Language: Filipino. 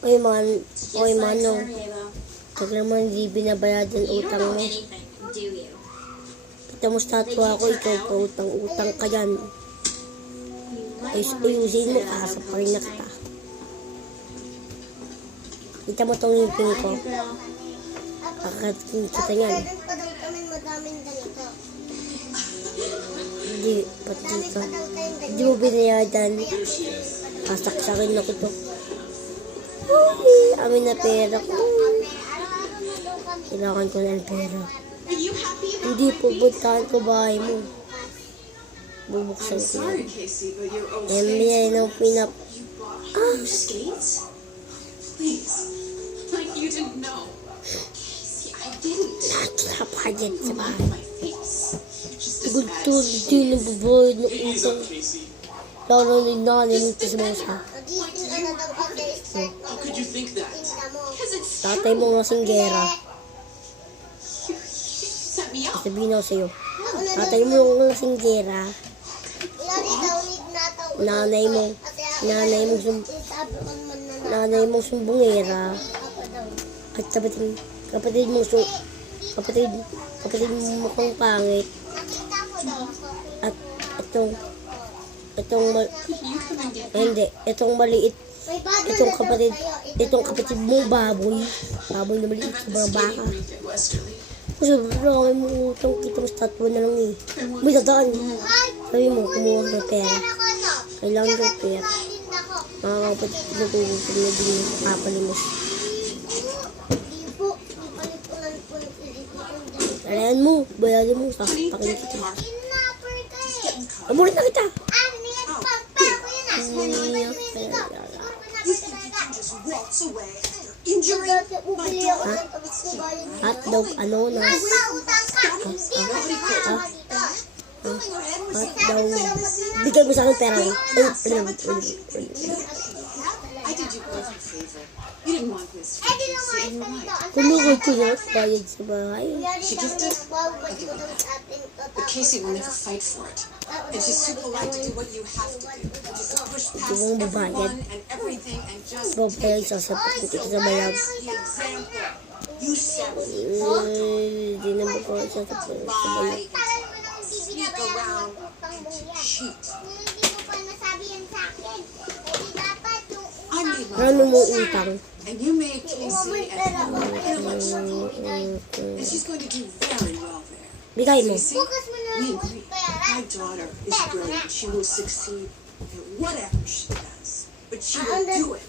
Oy, mano. Tagal mo hindi binabayadan utang mo. Kita mo statwa ako, ikaw pa utang ka yan. Ayusin mo, kasa pa rin na kita. Kita mo itong ngipin ko. Kakatin kita yan. Hindi, pati ka. Hindi mo binayadan. Kasaksakin ako to. Amin na pera ko. Kailangan ko ng pera. Hindi, pupuntahan ko bahay mo. Bubuksan ko yan. Ayan ang pinap... Nakapayan sa bahay. Gusto, hindi nababayad ng utang. Lalo na yung nakalimutan sa mga sa. Tatay mo nga singgera. Sabihin ako sa'yo. Tatay mo nga singgera. Nanay mong sumbungera. At kapatid mo mukhang pangit. At itong maliit, itong kapatid mo baboy na maliit sa mga baka. Sobrang mo utang, kita mo statwa na lang eh. May dadaan. Sabi mo, kumuha ng pera. Kailangan ng pera. Mga kapatid mo kung na din kapalimos. Alayan mo, bayaran mo, sasapakin kita. Amulit na kita! Hotdog, ano na? Hotdog. Bigay mo sa akin pera mo. Kumugod ko na bayad sa bahay. But Casey will never fight for it. And she's too polite to do what you have to do. Just push past everyone and everything and just Babayad sa sapat ko sa bayag. the example. You shall Hindi na mo ko sa sapat sa bayag. sneak around and cheat. I made my Ano mo utang? and you made Casey and and she's going to do very well there. Bigay mo. See, we agree. My daughter is brilliant. She will succeed at whatever she does. But she will do it